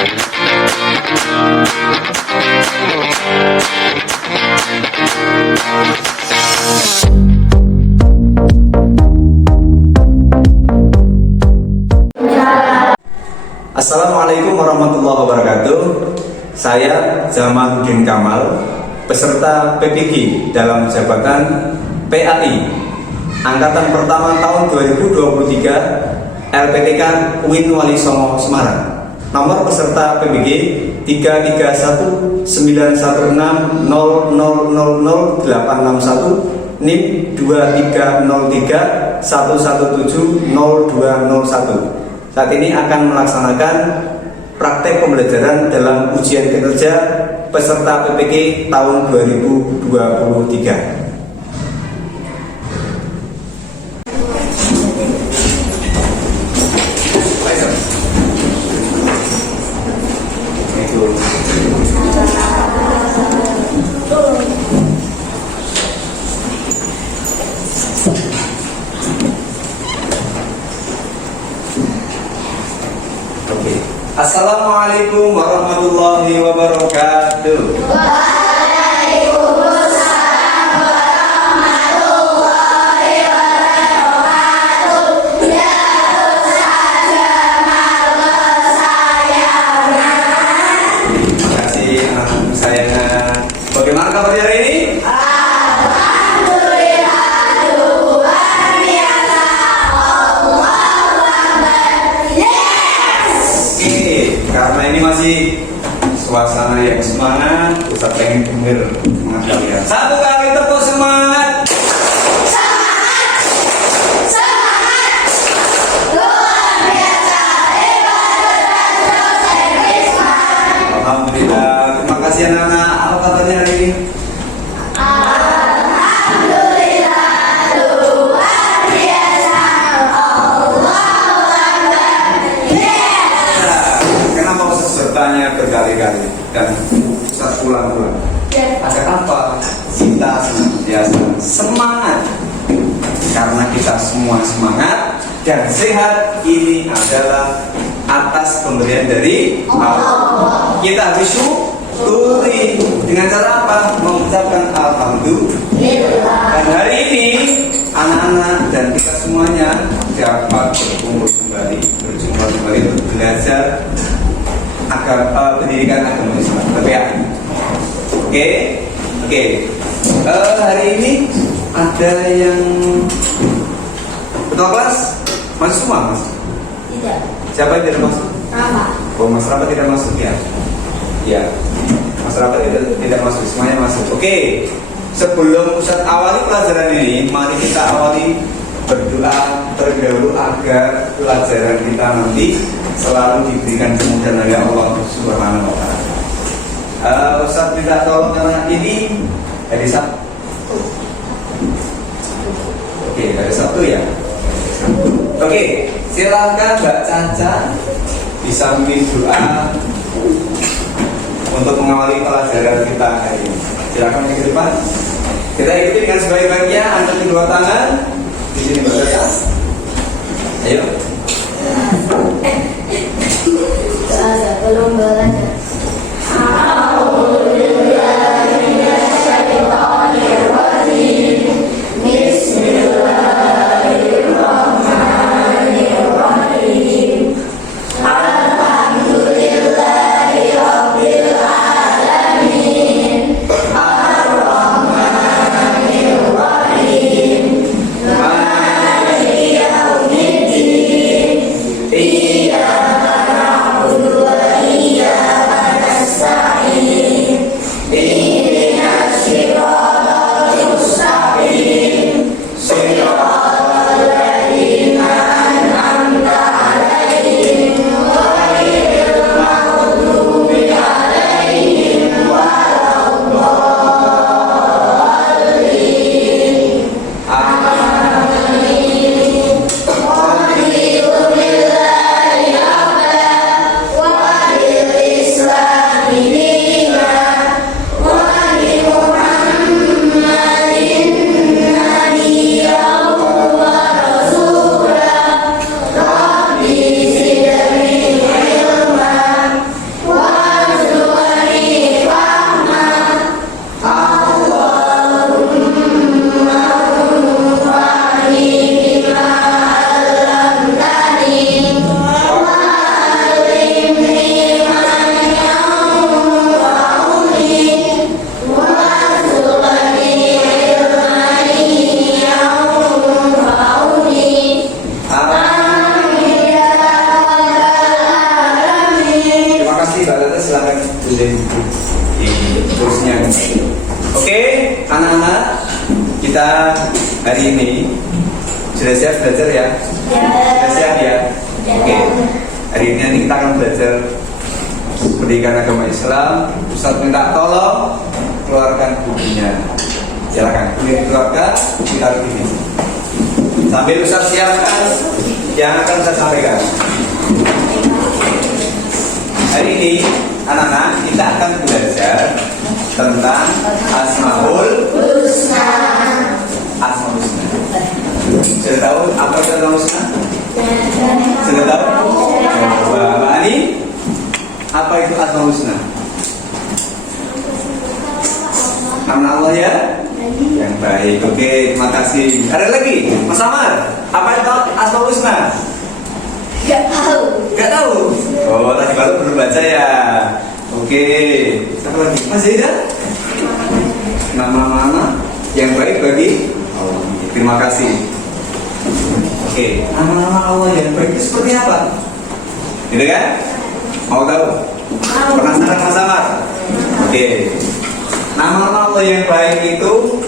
Assalamualaikum warahmatullahi wabarakatuh. Saya Jamaluddin Kamal, peserta PPG dalam jabatan PAI Angkatan Pertama tahun 2023 LPTK UIN Wali Songo Semarang. Nomor peserta PPG 3319600000861, NIM 230311700201. Saat ini akan melaksanakan praktek pembelajaran dalam ujian kinerja peserta PPG tahun 2023. Assalamualaikum warahmatullahi wabarakatuh. Waalaikumsalam warahmatullahi wabarakatuh. Ya Ustaz Jamal kesayangan. Terima kasih anak kesayangan. Bagaimana kabarnya hari ini? Alhamdulillah luar biasa. Allahu Akbar. Yes. Oke, karena ini masih suasana yang semangat, Ustaz pengen denger semangat kalian. Satu kali tepuk semangat. Semangat. Semangat. Luar biasa. Hebat terus Risman. Alhamdulillah. Terima kasih anak-anak. Apa kabarnya hari ini? Alhamdulillah luar biasa. Allahu Akbar. Yes. Kenapa Ustaz bertanya berkali-kali dan Ustaz ulang-ulang? Agar apa? Kita senantiasa semangat. Karena kita semua semangat dan sehat ini adalah atas pemberian dari Allah. Kita harus syukuri dengan cara apa? Mengucapkan alhamdulillah. Dan hari ini anak-anak dan kita semuanya dapat berkumpul kembali, berjumpa kembali untuk belajar agar pendidikan agama Islam PPAI. Oke. Hari ini ada yang ketua kelas masuk semua, Mas? Tidak. Siapa yang tidak masuk? Apa? Oh, Mas Rafa tidak masuk ya? Ya, Mas Rafa tidak masuk, semuanya masuk. Oke. Sebelum Ustaz awali pelajaran ini, mari kita awali berdoa terlebih dahulu agar pelajaran kita nanti selalu diberikan kemudahan oleh Allah Subhanahu wa Ta'ala. Ustaz minta tolong anak ini dari Sabtu. Oke, dari Sabtu ya. Oke, silakan Mbak Caca disambil doa untuk mengawali pelajaran kita hari ini. Silakan ke depan. Kita ikuti dengan sebaik-baiknya. Angkat kedua tangan. Di sini Mbak Caca. Ayo. Belum belajar. Bismillahirrahmanirrahim. kasih Mbak Tata, silakan tulis terusnya. Oke, anak-anak, kita hari ini sudah siap belajar ya? Sudah siap ya? Oke, hari ini kita akan belajar pendidikan agama Islam. Ustaz minta tolong keluarkan bukunya. Silakan, ini keluarga, kita begini. Sambil Ustaz siapkan yang akan saya sampaikan. Hari ini anak-anak kita akan belajar tentang Asmaul Husna. Asmaul Husna. Sudah tahu apa itu Asmaul Husna? Sudah tahu? Mbak Ani, apa itu Asmaul Husna? Nama Allah ya? Yang baik. Oke, terima kasih. Ada lagi? Mas Amar, apa itu Asmaul Husna? Gak tahu. Gak tahu? Oh, tadi baru baca ya. Oke, satu lagi. Masih ada? Nama-nama yang baik bagi Allah. Terima kasih. Oke, nama-nama Allah yang baik itu seperti apa? Gitu kan? Mau tahu? Penasaran Mas Amar? Oke. Nama-nama Allah yang baik itu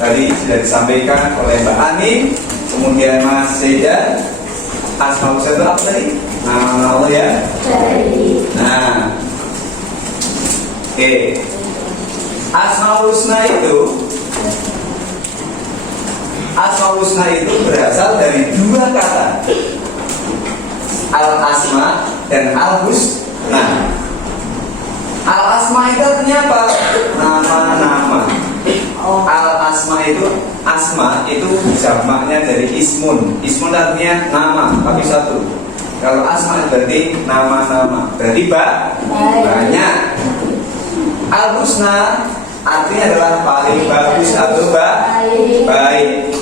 tadi sudah disampaikan oleh Mbak Ani, kemudian Mas Seda. Asmaul Husna itu apa tadi? Nama Allah ya? Nah, oke. Asmaul Husna itu berasal dari dua kata, Al-Asma dan Al-Husna. Al-Asma itu artinya apa? Nama-nama. Al-Asma itu, asma itu jamaknya dari ismun. Ismun artinya nama, tapi satu. Kalau asma berarti nama-nama, berarti banyak. Al-Husna artinya adalah paling bagus atau baik.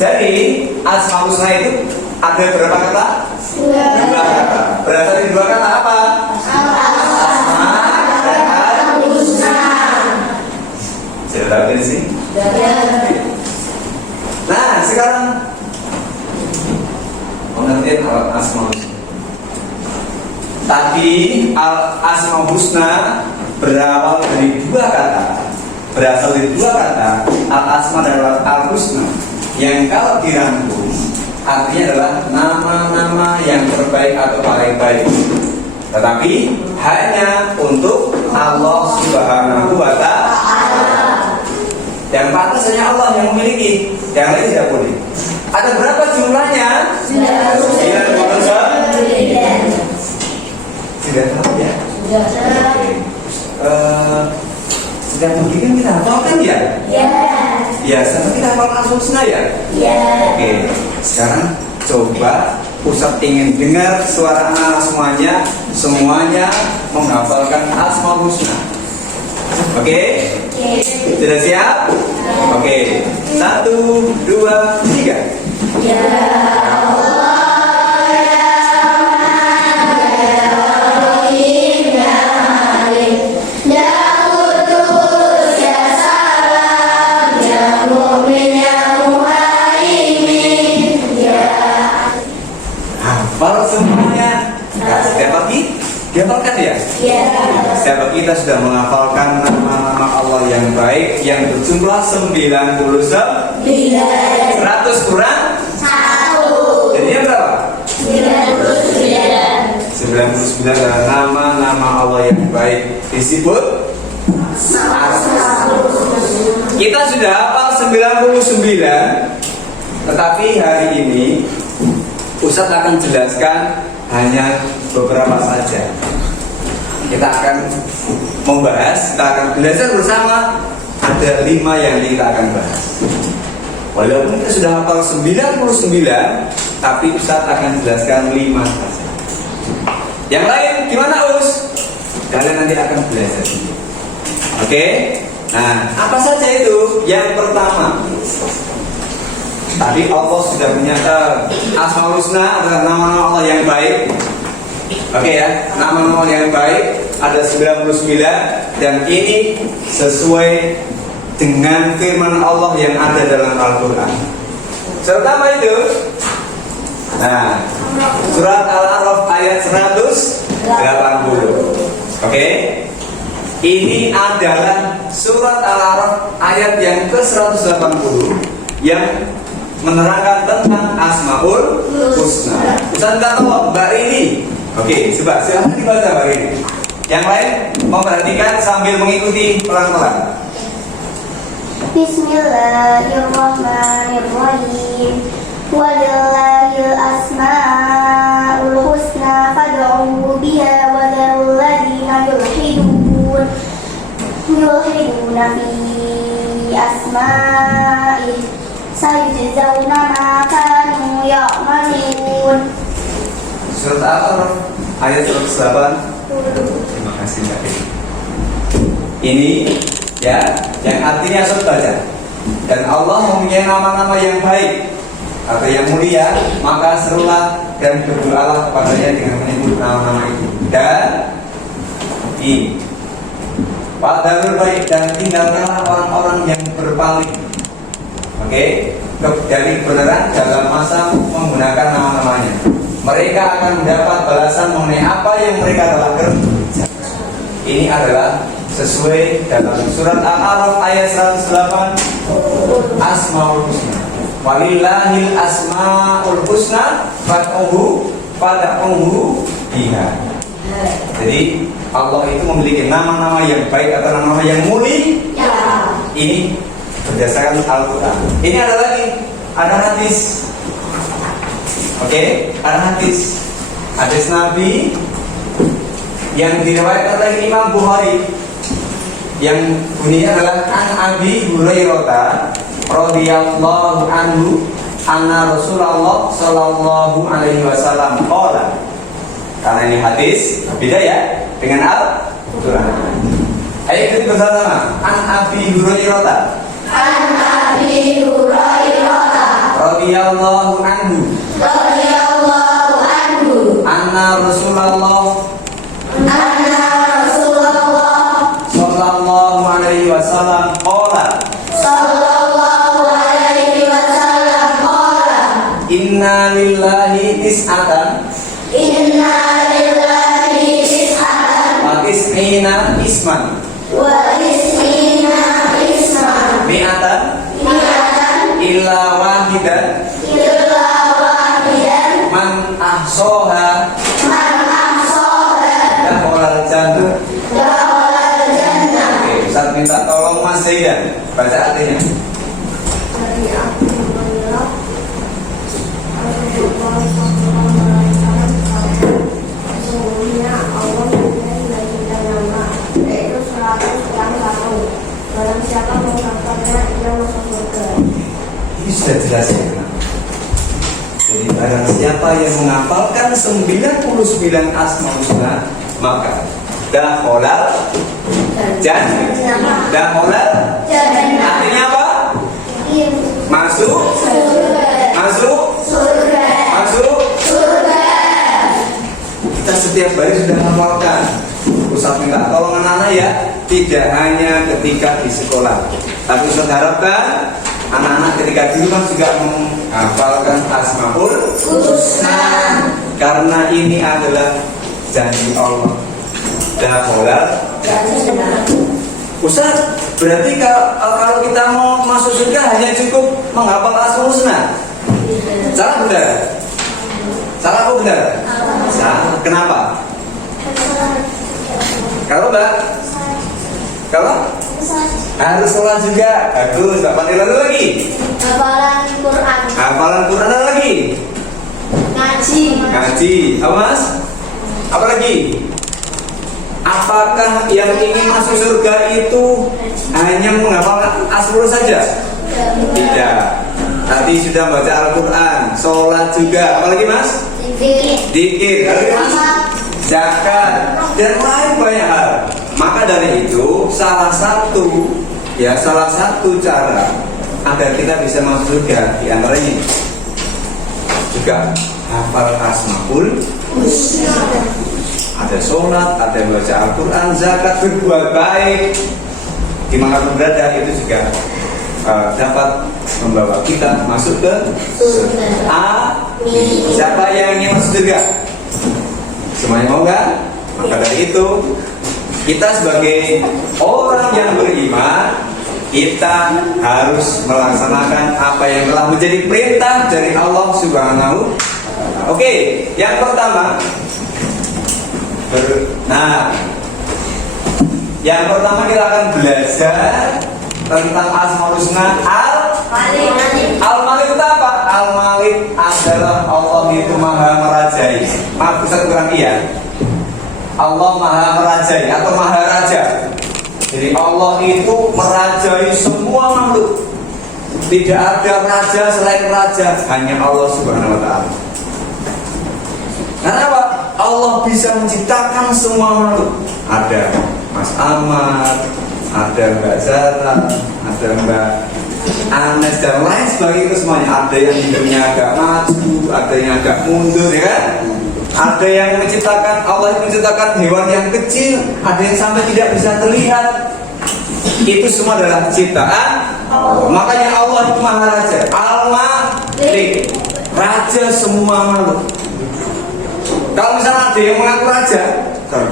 Jadi Asmaul Husna itu ada berapa kata? Dua kata. Berasal dari dua kata apa? Asma dan Al-Husna. Sudah tahu ini sih? Nah, sekarang pengertian Asmaul Husna. Tadi Asmaul Husna berawal dari dua kata, berasal dari dua kata, Al-Asma dan Al-Husna, yang kalau dirangkum artinya adalah nama-nama yang terbaik atau paling baik. Tetapi hanya untuk Allah Subhanahu wa Ta'ala. Yang pantas hanya Allah yang memiliki, yang lain tidak boleh. Ada berapa jumlahnya? 99. Sudah tahu ya? Sudah mungkin kita hafalkan ya? Ya, sama kita hafal Asmaul Husna ya? Oke, sekarang coba Ustaz ingin dengar suara anak semuanya menghafalkan Asmaul Husna. Oke? Sudah siap? Oke, 1, 2, 3. Ya Allah, ya Rahman, ya Rahim, ya Malik, ya Qudus, ya Salam, ya Mu'min, ya Muhaimin, ya Hafal semuanya. Nah, setiap pagi dihafalkan ya? Setiap pagi kita sudah menghafalkan nama-nama Allah yang baik yang berjumlah 99. 100 kurang 1. jadinya berapa? 99. 99 adalah nama-nama Allah yang baik, disebut kita sudah hafal 99, tetapi hari ini Ustadz akan jelaskan hanya beberapa saja. Kita akan membahas, kita akan belajar bersama. Ada 5 yang kita akan bahas. Walaupun kita sudah hafal 99, tapi Ustadz akan jelaskan 5 saja. Yang lain gimana Us? Kalian nanti akan belajar. Oke? Nah, apa saja itu? Yang pertama, tadi Allah sudah menyatakan Asmaul Husna adalah nama-nama Allah yang baik. Oke ya, nama-nama Allah yang baik ada 99 dan ini sesuai dengan firman Allah yang ada dalam Al-Quran. Pertama itu, nah, surat Al-A'raf ayat 180. Oke? Ini adalah surat Al-A'raf ayat yang ke-180 yang menerangkan tentang Asmaul Husna. Ustaz minta tolong Mbak Rini. Oke, coba silahkan dibaca Mbak Rini. Yang lain memperhatikan sambil mengikuti pelan-pelan. Bismillahirrahmanirrahim. Walillahil asmaul husna fad'uhu biha wa dharul ladzina yulhiduna fi asma'ihi sayujzauna ma kanu ya'malun. Surat Al-A'raf ayat 108. Terima kasih Mbak Rini. Ini ya, yang artinya surat baca. Dan Allah mempunyai nama-nama yang baik atau yang mulia, maka serulah dan berdoalah kepadanya dengan menyebut nama-nama itu. Dan ini wadarul baik, dan tinggalkanlah orang-orang yang berpaling, dari kebenaran dalam masa menggunakan nama-namanya. Mereka akan mendapat balasan mengenai apa yang mereka telah kerjakan. Ini adalah sesuai dalam surat Al-A'raf ayat 108, Asmaul Husna. Walillahil asmaul husna fad'uhu biha. Jadi Allah itu memiliki nama-nama yang baik atau nama-nama yang mulia. Ini berdasarkan Al-Quran. Ini ada lagi, ada hadis. Ada hadis Nabi yang diriwayatkan oleh Imam Bukhari, yang bunyinya adalah an Abi Hurairah radhiyallahu anhu anna Rasulullah sallallahu alaihi wasallam qala. Karena ini hadis beda ya dengan Al-Quran. Ayo kita bersama. An Abi Hurairah radhiyallahu anhu anna Rasulullah sallallahu alaihi wasallam qala. Inna lillahi tis'atan wa tis'ina isman mi'atan illa wahidan man ahsoha dakhalal jannah. Oke, Ustaz minta tolong Mas Zaidan baca artinya. Sesungguhnya Allah mempunyai baginda nama, yaitu 100 barang siapa menghafalnya ia masuk surga. Ini sudah jelas ya. Jadi barang siapa yang menghafalkan 99 Asmaul Husna, maka dakhalal jannah. Dakhalal artinya apa? Masuk surga. Kita setiap hari sudah menghafalkan. Ustaz minta tolong anak-anak ya, tidak hanya ketika di sekolah, tapi Ustaz harapkan anak-anak ketika di rumah juga menghafalkan Asmaul Husna, karena ini adalah janji Allah. Dakhalal jannah. Ustaz, berarti kalau kita mau masuk surga hanya cukup menghafal Asmaul Husna? Salah benar? Salah apa benar? Salah. Kenapa? Kalau Mbak? Kalau? Harus sholat juga. Bagus. Mbak Fadila lagi? Hafalan Quran ada lagi? Ngaji. Apa Mas? Apa lagi? Apakah yang ingin masuk surga itu hanya menghafal Asmaul saja? Tidak. Tadi sudah baca Al-Quran, sholat juga. Apa lagi Mas? Dzikir. Zakat dan lain banyak hal. Maka dari itu salah satu cara agar kita bisa masuk surga di antaranya juga hafal Asmaul Husna. Ada sholat, ada baca Al-Quran, zakat, berbuat baik dimanapun berada, itu juga dapat membawa kita masuk ke surga. Siapa yang ingin masuk surga? Semuanya mau kan? Maka dari itu kita sebagai orang yang beriman, kita harus melaksanakan apa yang telah menjadi perintah dari Allah Subhanahu wa Ta'ala. Oke, yang pertama, yang pertama kita akan belajar tentang Asmaul Husna. Al-Malik itu apa? Al-Malik adalah Allah itu maha merajai. Maaf, Ustaz kurang iya. Allah maha merajai atau maha raja. Jadi Allah itu merajai semua makhluk. Tidak ada raja selain raja, hanya Allah Subhanahu wa Ta'ala. Karena apa? Allah bisa menciptakan semua makhluk. Ada Mas Ahmad, ada Mbak Zara, ada Mbak Anes dan lain sebagainya, semuanya. Ada yang hidupnya agak maju, ada yang agak mundur, ya kan? Ada yang menciptakan, Allah yang menciptakan hewan yang kecil, ada yang sampai tidak bisa terlihat. Itu semua adalah ciptaan Allah. Makanya Allah itu maha raja, Al-Malik, raja semua makhluk. Kalau misalnya ada yang mengaku raja,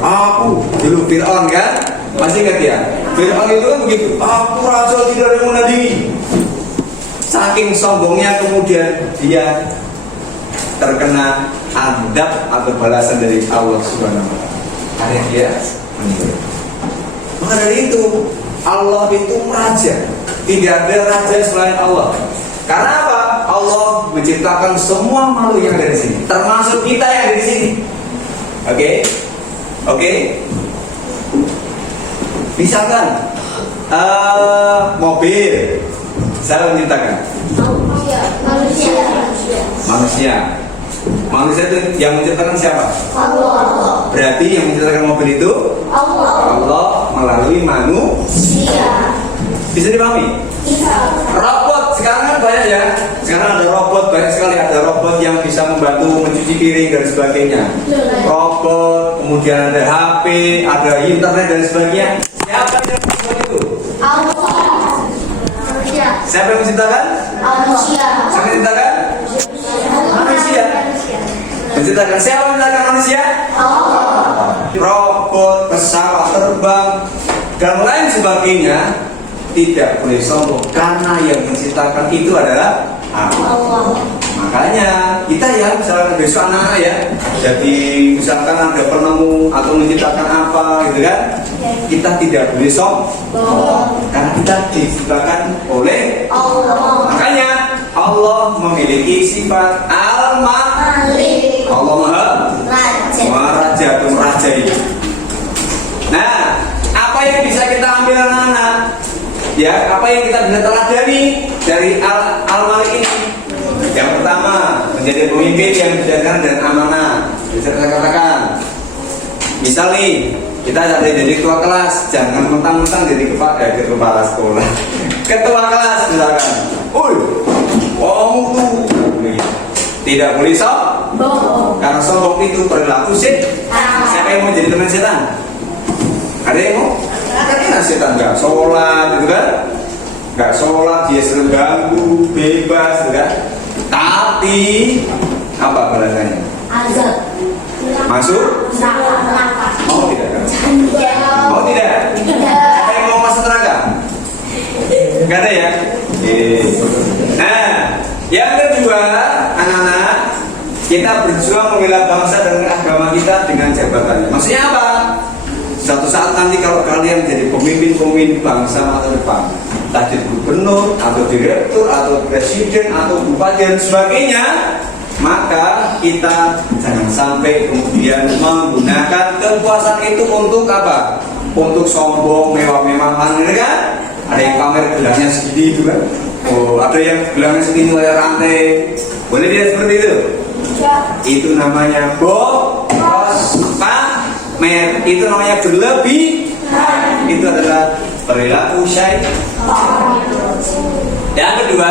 aku dulu Fir'aun kan, masih ingat ya? Fir'aun itu kan begitu, aku raja tidak ada yang menandingi. Saking sombongnya kemudian dia terkena adab atau balasan dari Allah Subhanahu wa Ta'ala. Karena dia meninggal. Maka dari itu Allah itu raja, tidak ada raja selain Allah. Karena apa? Allah menciptakan semua makhluk yang ada di sini, termasuk kita yang ada di sini. Oke. Misalkan mobil, saya menciptakan manusia itu yang menciptakan siapa? Allah. Berarti yang menciptakan mobil itu Allah melalui manusia. Bisa dipahami? Robot sekarang kan banyak ya. Sekarang ada robot banyak sekali. Ada robot yang bisa membantu mencuci piring dan sebagainya. Robot, kemudian ada HP, ada internet dan sebagainya. Siapa yang menciptakan itu? Allah. Siapa yang menciptakan? Manusia. Siapa yang menciptakan? Manusia. Menciptakan siapa yang menciptakan manusia? Allah. Robot, pesawat terbang dan lain sebagainya tidak boleh sombong karena yang menciptakan itu adalah Allah. Makanya kita ya misalkan besok anak-anak ya, jadi misalkan ada penemu atau menciptakan apa gitu kan, kita tidak boleh sombong karena kita diciptakan oleh Allah. Makanya Allah memiliki sifat Al-Malik. Allah maha raja atau merajai. Nah, apa yang bisa kita ambil anak-anak? Ya, apa yang kita bisa teladani dari Al-Malik ini? Yang pertama, menjadi pemimpin yang bijaksana dan amanah. Bisa saya katakan. Misal nih, kita ada jadi ketua kelas, jangan mentang-mentang jadi kepala sekolah. Ketua kelas misalkan. Tuh tidak boleh sombong. Karena sombong itu perilaku setan. Siapa yang mau jadi teman setan? Ada yang mau? Karena setan nggak sholat, gitu kan? Nggak sholat, dia sering ganggu, bebas, gitu kan? Tapi apa balasannya? Azab. Masuk? Neraka. Mau tidak kan? Mau tidak? Siapa yang mau masuk neraka? Nggak ada ya? Nah, yang kedua, anak-anak, kita berjuang membela bangsa dan agama kita dengan jabatannya. Maksudnya apa? Suatu saat nanti kalau kalian menjadi pemimpin bangsa masa depan, entah jadi gubernur atau direktur atau presiden atau bupati dan sebagainya, maka kita jangan sampai kemudian menggunakan kekuasaan itu untuk apa? Untuk sombong, mewah-mewahan, kan? Ada yang pamer gelangnya segini itu kan? Ada yang gelangnya segini oleh rantai. Boleh dia seperti itu? Itu namanya boros. Itu namanya berlebih. Itu adalah perilaku syaitan. Yang kedua,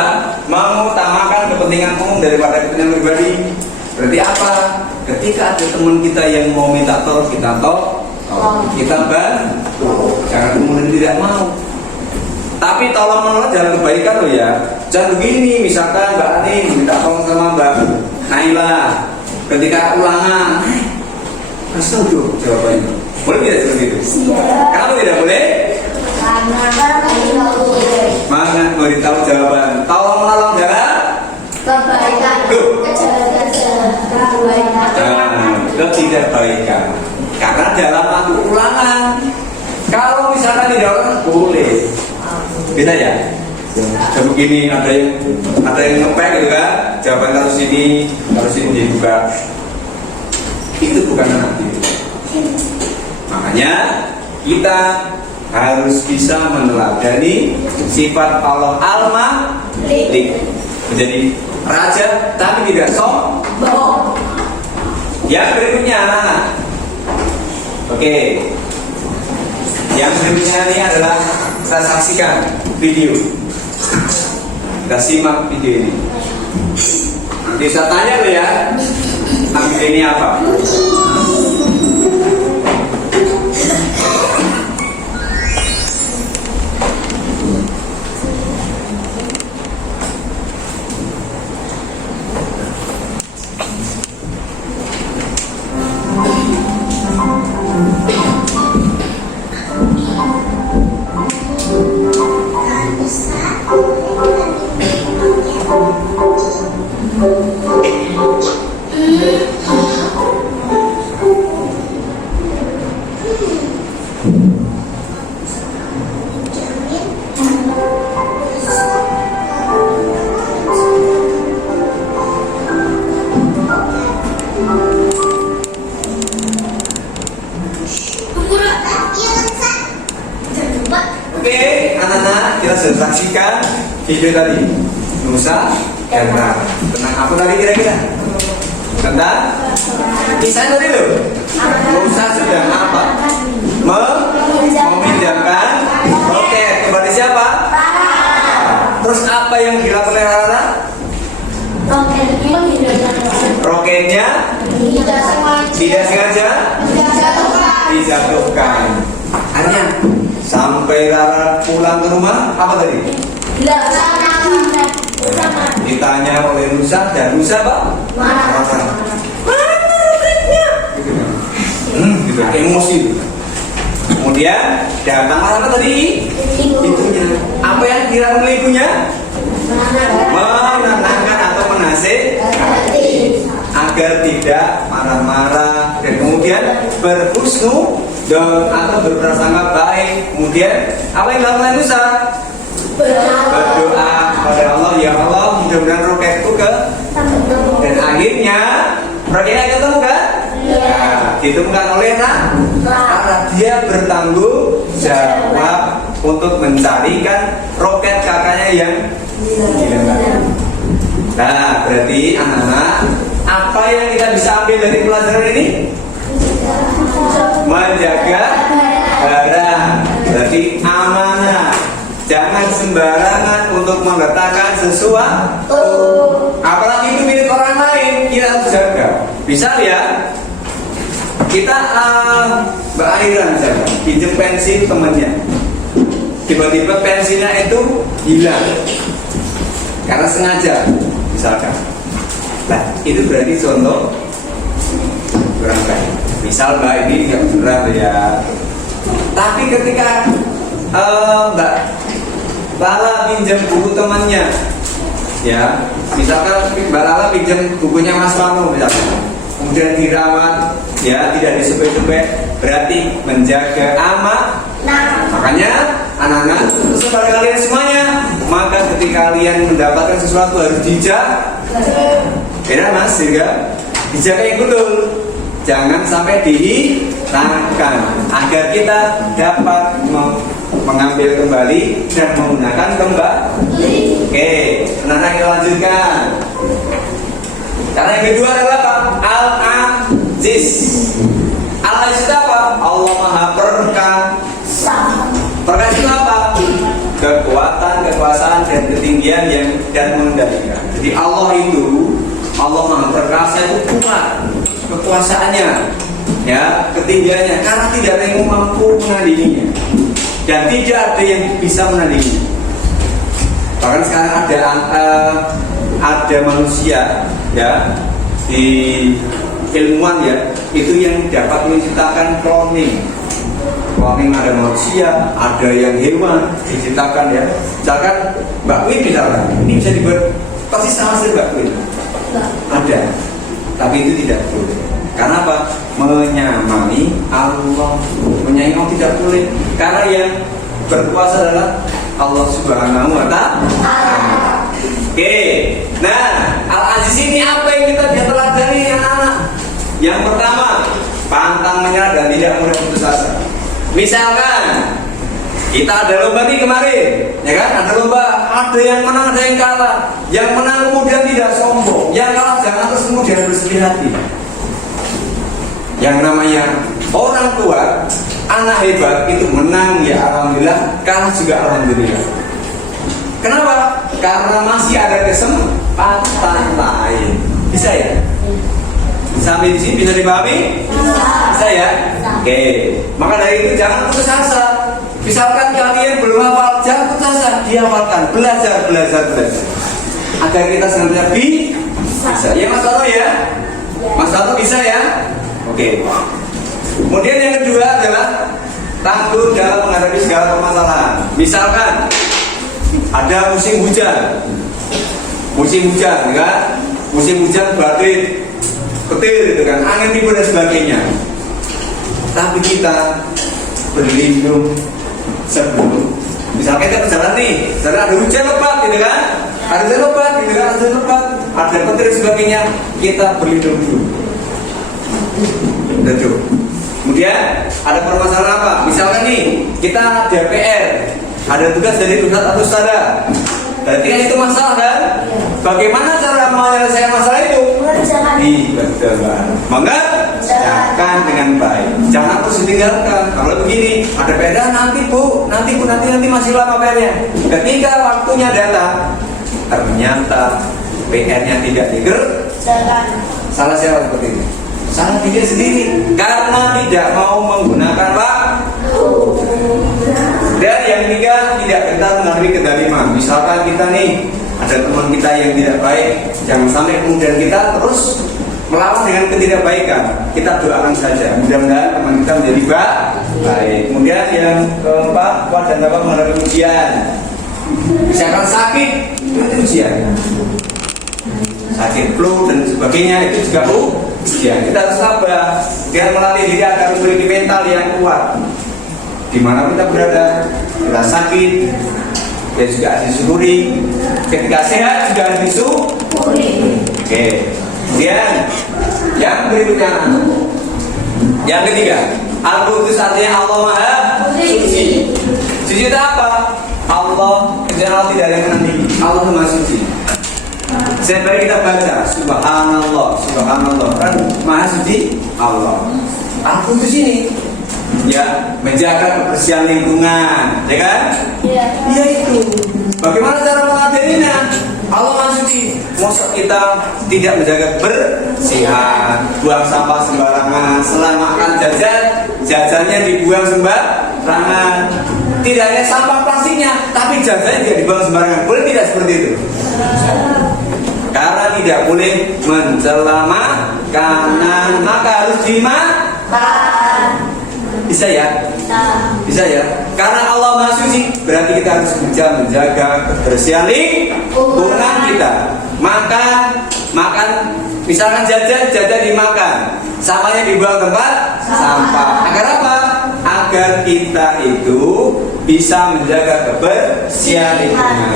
mengutamakan kepentingan umum daripada kepentingan pribadi. Berarti apa? Ketika ada teman kita yang mau minta tolong, kita kita bantu. Jangan kemudian tidak mau. Tapi tolong menolong jangan kebaikan loh ya. Jangan begini, misalkan Mbak Ani minta tolong sama Mbak Naila ketika ulangan, kasih tahu jawabannya. Boleh tidak seperti itu? Kenapa tidak boleh? Karena tidak boleh. Mana beritahu jawaban. Tolong menolong dalam Kebaikan. Kebaikan. ketidakbaikan. Karena dalam waktu ulangan. Kalau misalkan tidak ulangan boleh. Bisa ya? Jadi begini, ada yang ngepek gitu kan? Jawaban harus ini dibuka. Itu bukan nanti. Makanya kita harus bisa meneladani sifat Allah Al-Malik, menjadi raja tapi tidak sombong. Yang berikutnya anak-anak. Oke. Yang berikutnya ini adalah kita saksikan video. Kita simak video ini. Nanti saya tanya lo ya, video ini apa? Oke, anak-anak, kita sudah saksikan video tadi. Nusa dan Ra. Tentang apa tadi kira-kira? Tentang kisah tadi loh. Nusa sedang apa? Meminjamkan roket kepada siapa? Terus apa yang dilakukan oleh Rara? Roketnya tidak sengaja dijatuhkan. Hanya sampai Rara pulang ke rumah, apa tadi? Ditanya oleh Nusa dan Nusa apa? Marah. Mana roketnya? Gitu, emosi. Kemudian datang apa tadi? Ibunya. Apa yang dilakukan oleh ibunya? Menenangkan atau menasihati agar tidak marah-marah dan kemudian berhusnuzon atau berprasangka baik. Kemudian apa yang dilakukan Nusa? Berdoa kepada Allah, ya Allah, mudah-mudahan roketku ke. Dan akhirnya roketnya ketemu kan? Nah, ditemukan oleh Rara. Dia bertanggung jawab untuk mencarikan roket kakaknya yang hilang. Nah, berarti anak-anak, apa yang kita bisa ambil dari pelajaran ini? Menjaga barang, berarti amanah. Jangan sembarangan untuk meletakkan sesuatu. Apalagi itu milik orang lain, kita harus jaga. Bisa ya? Kita Mbak Airan misalnya pinjam pensil temannya, tiba-tiba pensilnya itu hilang karena sengaja, misalkan. Nah, itu berarti contoh kurang baik. Misal Mbak ini nggak beneran ya, tapi ketika Mbak Lala pinjam buku temannya, ya, misalkan Mbak Lala pinjam bukunya Mas Wano misalkan, kemudian dirawat, ya, tidak disepek-sepek, berarti menjaga amanah. Makanya anak-anak, terus pada kalian semuanya, maka ketika kalian mendapatkan sesuatu harus dijaga. Beda Mas, juga dijaga yang betul. Jangan sampai dihilangkan agar kita dapat mengambil kembali dan menggunakan kembali. Oke, anak-anak kita lanjutkan. Karena yang kedua adalah apa? Al-Aziz. Al-Aziz apa? Allah Maha Perkasa. Perkasa itu apa? Kekuatan, kekuasaan, dan ketinggian yang dan mengendalikan. Jadi Allah Maha Perkasa itu kuat kekuasaannya, ya, ketinggiannya, karena tidak ada yang mampu menandinginya dan tidak ada yang bisa menandinginya. Bahkan sekarang ada manusia, ya, di ilmuwan, ya, itu yang dapat menciptakan cloning rahim ada manusia, ada yang hewan diciptakan ya. Misalkan Mbak Queen misalkan, ini bisa dibuat pasti sama seperti Mbak Queen. Ada, tapi itu tidak boleh. Karena apa? Menyamai Allah, menyamai Allah tidak boleh. Karena yang berkuasa adalah Allah Subhanahu wa Ta'ala. Oke, nah Al-Aziz ini apa yang kita bisa teladani anak-anak? Yang pertama, pantang menyerah dan tidak mudah putus asa. Misalkan kita ada lomba nih kemarin, ya kan? Ada lomba, ada yang menang, ada yang kalah. Yang menang kemudian tidak sombong, yang kalah jangan terus kemudian bersedih hati. Yang namanya orang tua, anak hebat itu menang ya alhamdulillah, kalah juga alhamdulillah. Kenapa? Karena masih ada kesempatan lain. Bisa ya? Sampai di sini bisa dipahami? Bisa ya? Oke. Maka dari itu jangan putus asa. Misalkan kalian belum hafal, jangan putus asa, dihafalkan, belajar. Agar kita senantiasa bisa. Ya Mas Toto ya? Mas Toto bisa ya? Oke. Kemudian yang kedua adalah tangguh dalam menghadapi segala permasalahan. Misalkan ada musim hujan, kan? Musim hujan badai, petir, gitu kan? Angin timbul dan sebagainya. Tapi kita berlindung sebelum. Misalkan kita berjalan nih, ada hujan lebat, gitu kan? Ada hujan lebat, ada petir dan sebagainya. Kita berlindung dulu. Betul. Kemudian ada permasalahan apa? Misalkan nih kita DPR, ada tugas dari Ustadz atau Ustadzah. Berarti kan itu masalah kan? Bagaimana cara menyelesaikan masalah itu? Mengerjakan dengan baik. Jangan terus ditinggalkan. Kalau begini, ada PR nanti masih lama PR-nya. Ketika waktunya datang, ternyata PR-nya tidak dikerjakan. Salah siapa seperti ini? Salah diri sendiri karena tidak mau menggunakan waktu. Dan yang ketiga, tidak gentar menghadapi kezaliman. Misalkan kita nih ada teman kita yang tidak baik, jangan sampai kemudian kita terus melawan dengan ketidakbaikan. Kita doakan saja, mudah-mudahan teman kita menjadi baik. Kemudian yang keempat, kuat dan dapat menghadapi ujian. Misalkan sakit, itu ujian. Sakit flu dan sebagainya itu juga ujian. Kita harus sabar, biar melatih diri agar memiliki mental yang kuat. Dimana kita berada, kita sakit, ya juga harus disyukuri. Ketika sehat juga harus disyukuri. Oke. Kemudian yang berikutnya, yang ketiga, Al-Qudus artinya Allah Maha Suci. Suci itu apa? Allah, Allah tidak ada yang menandingi. Allah Maha Suci. Setiap hari kita baca Subhanallah, Subhanallah, kan Maha Suci Allah. Al-Qudus ini ya menjaga kebersihan lingkungan, ya kan? Iya. Iya itu. Bagaimana cara mengadainya? Allah Maha Suci. Masa kita tidak menjaga kebersihan, buang sampah sembarangan, setelah makan jajannya dibuang sembarangan. Tidak hanya sampah plastiknya, tapi jajannya tidak dibuang sembarangan. Boleh tidak seperti itu? Karena tidak boleh mencela makanan, maka harus dimakan. Bisa ya? Bisa ya? Karena Allah Maha Suci, berarti kita harus bisa menjaga kebersihan lingkungan kita. Makan, misalkan jajan dimakan, sampahnya dibuang tempat sampah. Agar apa? Agar kita itu bisa menjaga kebersihan lingkungan.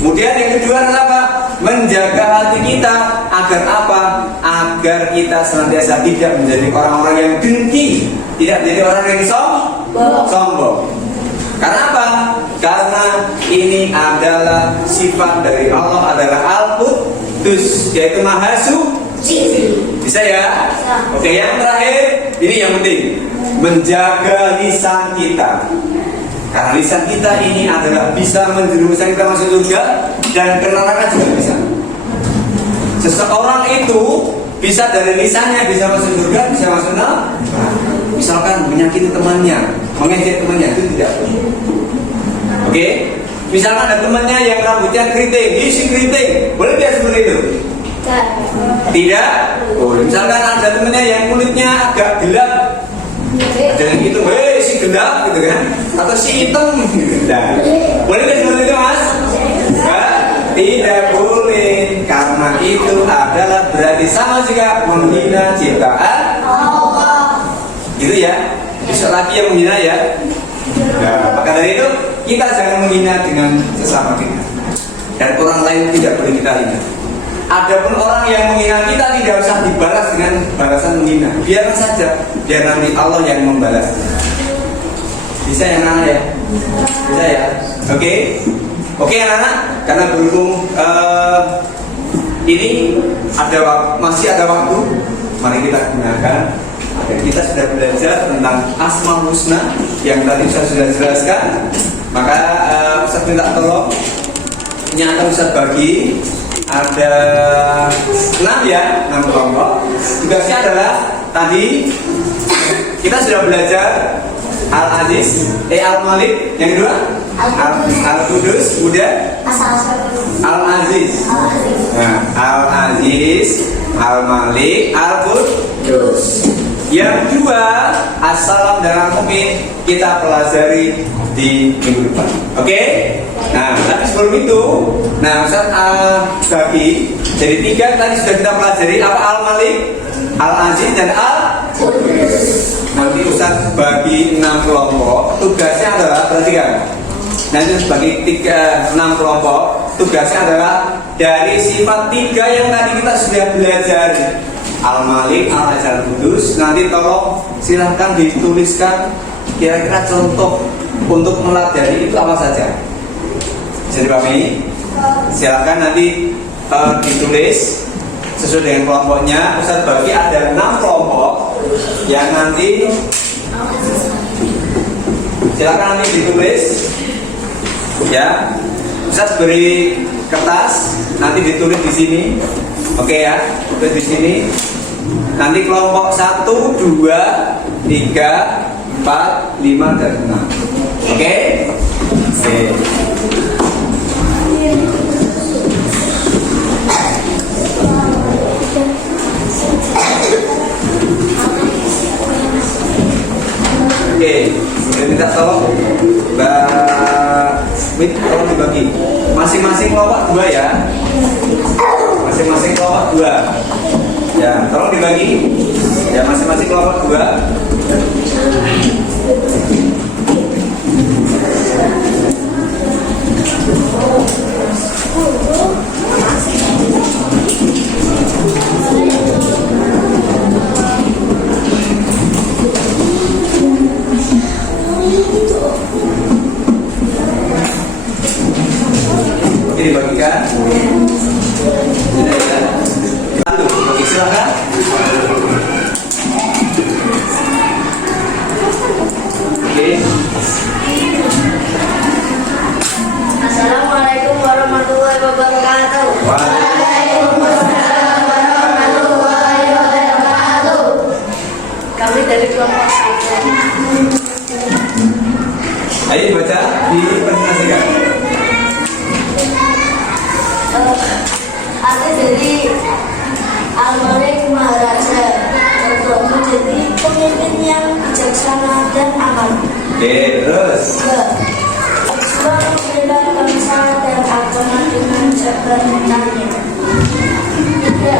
Kemudian yang kedua adalah apa? Menjaga hati kita agar apa? Agar kita senantiasa tidak menjadi orang-orang yang dengki, tidak menjadi orang yang sombong. Karena apa? Karena ini adalah sifat dari Allah, adalah Al-Qudus, yaitu Maha Suci. Bisa ya? Oke, yang terakhir, ini yang penting, menjaga lisan kita. Karena lisan kita ini adalah bisa menjerumuskan kita masuk surga dan ke neraka juga bisa. Seseorang itu bisa dari lisannya bisa masuk surga, bisa masuk neraka. Misalkan menyakiti temannya, mengejek temannya, itu tidak boleh. Oke? Misalkan ada temannya yang rambutnya keriting, isi keriting, boleh tidak seperti itu? Tidak boleh. Misalkan ada temannya yang kulitnya agak gelap, ada yang gitu, si gelap gitu kan, atau si hitam gitu. Nah, boleh nggak seperti itu mas? Nah, tidak boleh, karena itu adalah berarti sama juga menghina ciptaan Allah. Gitu ya. Besok lagi yang menghina ya. Nah, maka dari itu kita jangan menghina dengan sesama kita, dan orang lain tidak boleh kita hina. Adapun orang yang menghina kita tidak usah dibalas dengan balasan menghina. Biarkan saja, biar nanti Allah yang membalas. Bisa ya anak ya? Bisa ya? Oke? Oke anak-anak? Karena berhubung ini masih ada waktu, mari kita gunakan. Kita sudah belajar tentang Asmaul Husna yang tadi saya sudah jelaskan. Maka Ustaz minta tolong, ini akan Ustaz bagi. Ada 6 ya, 6 kelompok. Tugasnya adalah tadi kita sudah belajar Al-Aziz, Al-Malik, yang kedua Al-Qudus, kemudian Al-Aziz. Nah, Al-Aziz, Al-Malik, Al-Qudus. Yang kedua, As-Salam dan Al-Mu'min kita pelajari di minggu depan. Oke? Nah, tapi sebelum itu, Ustaz bagi jadi 3 tadi sudah kita pelajari apa? Al-Malik, Al-Aziz dan Al-Qudus. Nanti Ustaz bagi 6 kelompok. Tugasnya adalah, perhatikan. Nanti bagi 6 kelompok. Tugasnya adalah dari sifat 3 yang tadi kita sudah belajar. Al-Malik, Al-Aziz, Al-Qudus. Nanti tolong silahkan dituliskan kira-kira contoh untuk meladani itu apa saja. Bisa dipahami? Silahkan nanti ditulis sesuai dengan kelompoknya. Ustaz bagi ada 6 kelompok yang nanti silahkan nanti ditulis ya. Ustaz beri kertas, nanti ditulis di sini. Oke ya, tulis di sini. Nanti kelompok 1, 2, 3, 4, 5 dan 6. Oke? Oke. Oke, saya minta tolong Mbak Smith, tolong dibagi. Masing-masing kelompok 2 ya. Masing-masing kelompok 2. Ya, tolong dibagi. Ya, masing-masing kelompok 2. Oke, dibagikan. Oke, silakan. Oke. Assalamualaikum warahmatullahi wabarakatuh. Waalaikumsalam warahmatullahi wabarakatuh. Kami dari kelompok 1. Ayo baca, dipresentasikan. Aku jadi Al-Malik Maharaja. Contohku jadi pemimpin yang bijaksana dan aman. Oke, terus. Islam membela bangsa dan agama dengan jabatannya. 3.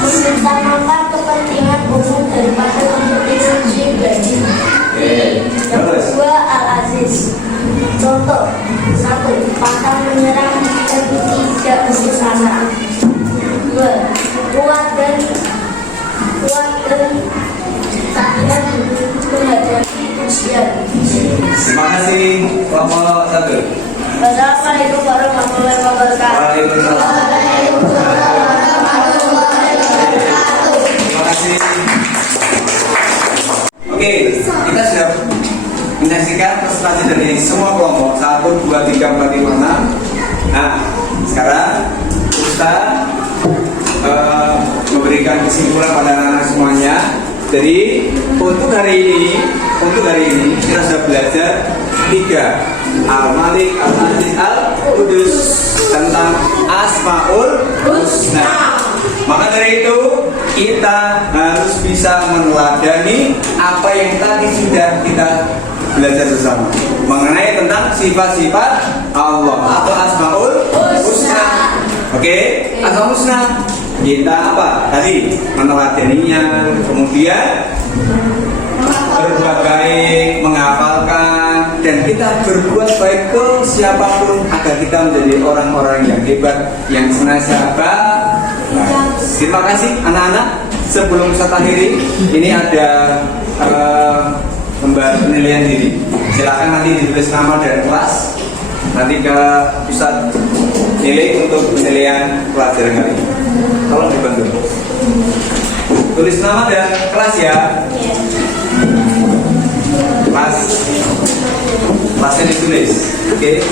Mengutamakan kepentingan umum daripada kepentingan pribadi. Yang kedua, Al-Aziz. Contoh 1. Pantang menyerang dan tidak putus asa. 2. Kuat dan tahan menghadapi ujian. Terima kasih kelompok 1. Wassalamualaikum warahmatullahi wabarakatuh. Waalaikumsalam. Terima kasih. Oke, kita sudah menyaksikan presentasi dari semua kelompok 1, 2, 3, 4, 5, 6. Nah, sekarang Ustaz memberikan kesimpulan pada anak-anak semuanya. Jadi untuk hari ini kita sudah belajar 3, Al-Malik, Al-Aziz, Al-Qudus, tentang Asmaul Husna. Maka dari itu kita harus bisa meneladani apa yang tadi sudah kita belajar bersama mengenai tentang sifat-sifat Allah atau Asmaul Husna. Oke, Asmaul Husna kita apa? Tadi meneladaninya, kemudian berbuat baik, menghafalkan, dan kita berbuat baik ke siapapun agar kita menjadi orang-orang yang hebat, yang senantiasa baik. Terima kasih anak-anak. Sebelum saya akhiri, ini ada lembar penilaian diri. Silakan nanti ditulis nama dan kelas. Nanti ke pusat nilai untuk penilaian pelajaran kali ini. Tolong dibantu. Tulis nama dan kelas ya. Kelasnya ditulis. Oke.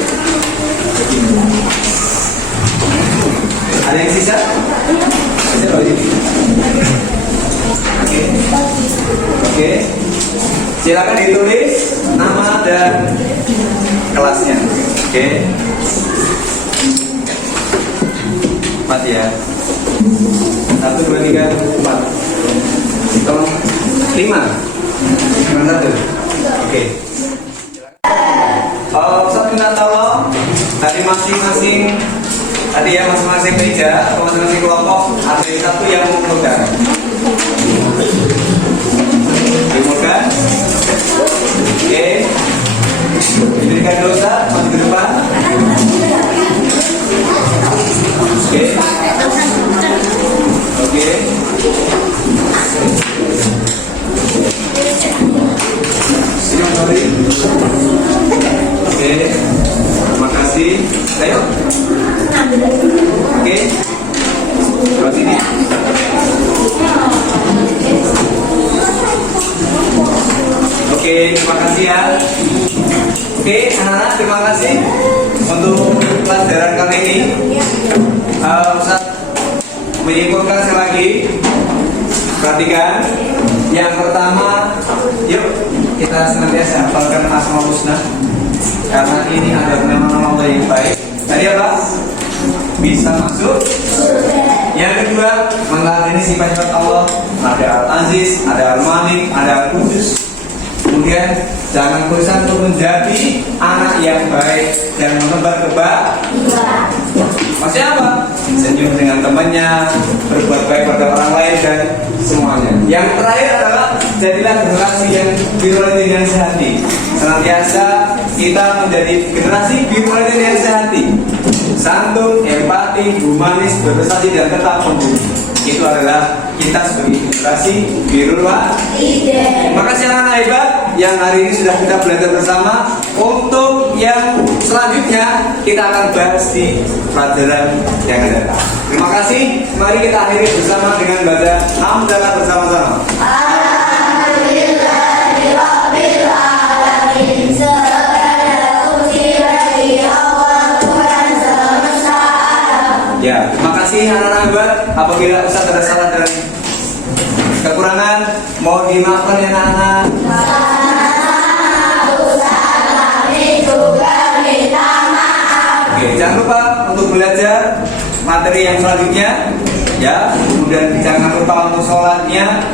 Ada yang sisa? Oke. Silakan ditulis nama dan kelasnya. Oke. Masih ya. 1, 2, 3, 4. Tolong 5. Mana tuh? Oke. Ustaz minta tolong dari masing-masing meja, masing-masing kelompok ada satu yang mengumpulkan. Dimulkan. Oke. Diberikan dosa maju ke depan. Oke. Oke. Sorry. Oke. Terima kasih. Ayo. Oke. Terus ini. Oke, terima kasih ya. Oke, anak-anak, terima kasih untuk pelajaran kali ini. Ustaz menyimpulkan sekali lagi. Perhatikan. Yang pertama, yuk kita senantiasa hafalkan Asmaul Husna, karena ini adalah nama-nama Allah yang baik. Tadi apa? Bisa masuk. Yang kedua, mengenali sifat-sifat Allah. Ada Al-Aziz, ada Al-Malik, ada Al-Qudus. Kemudian jangan bosan untuk menjadi anak yang baik dan menebar kebaikan. Masih apa? Senyum dengan temannya, berbuat baik pada orang lain dan semuanya. Yang terakhir adalah jadilah generasi yang biru dan sehati. Senantiasa kita menjadi generasi biru dan sehati. Santun, empati, humanis, berprestasi dan tetap membumi. Itu adalah kita sebagai generasi biru. Terima kasih anak-anak hebat yang hari ini sudah kita belajar bersama. Untuk yang selanjutnya kita akan bahas di pelajaran yang akan datang. Terima kasih. Mari kita akhiri bersama dengan baca hamdalah bersama-sama. Ya, terima kasih anak-anak hebat. Apabila Ustaz ada salah dan kekurangan, mohon dimaafkan ya anak-anak. Oke, jangan lupa untuk belajar materi yang selanjutnya, ya. Kemudian jangan lupa untuk sholatnya,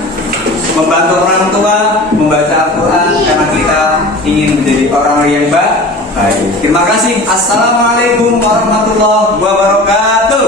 membantu orang tua, membaca Al-Quran, karena kita ingin menjadi orang yang baik. Terima kasih. Assalamualaikum warahmatullahi wabarakatuh.